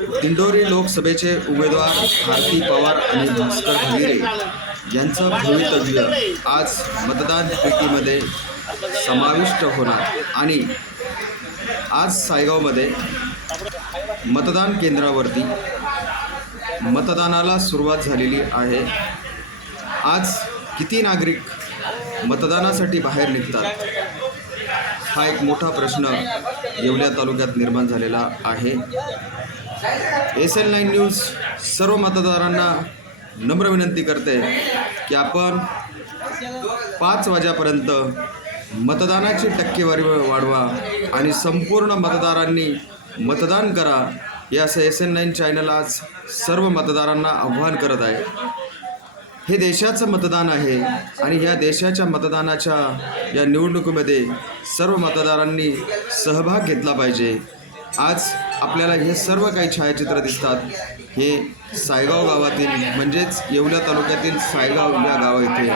दिंडोरी लोकसभेचे उमेदवार भारती पवार आणि भास्कर भगिरे यांचं भवितव्य आज मतदान पेटीमध्ये समाविष्ट होणार आणि आज सायगावमध्ये मतदान केंद्रावरती मतदानाला सुरुवात झालेली आहे. आज किती नागरिक मतदानासाठी बाहेर निघतात? हा एक मोठा प्रश्न येवल्या तालुक्यात निर्माण झालेला आहे. एस एल नाईन न्यूज सर्व मतदारांना नम्र विनंती करते की आपण पाच वाजेपर्यंत मतदानाची टक्केवारी वाढवा आणि संपूर्ण मतदारांनी मतदान करा. हे असं एस एन नाईन चॅनल आज सर्व मतदारांना आव्हान करत आहे. हे देशाचं मतदान आहे आणि या देशाच्या मतदानाच्या या निवडणुकीमध्ये सर्व मतदारांनी सहभाग घेतला पाहिजे. आज आपल्याला हे सर्व काही छायाचित्र दिसतात. हे सायगाव गावातील म्हणजेच येवल्या तालुक्यातील सायगाव या गाव येथे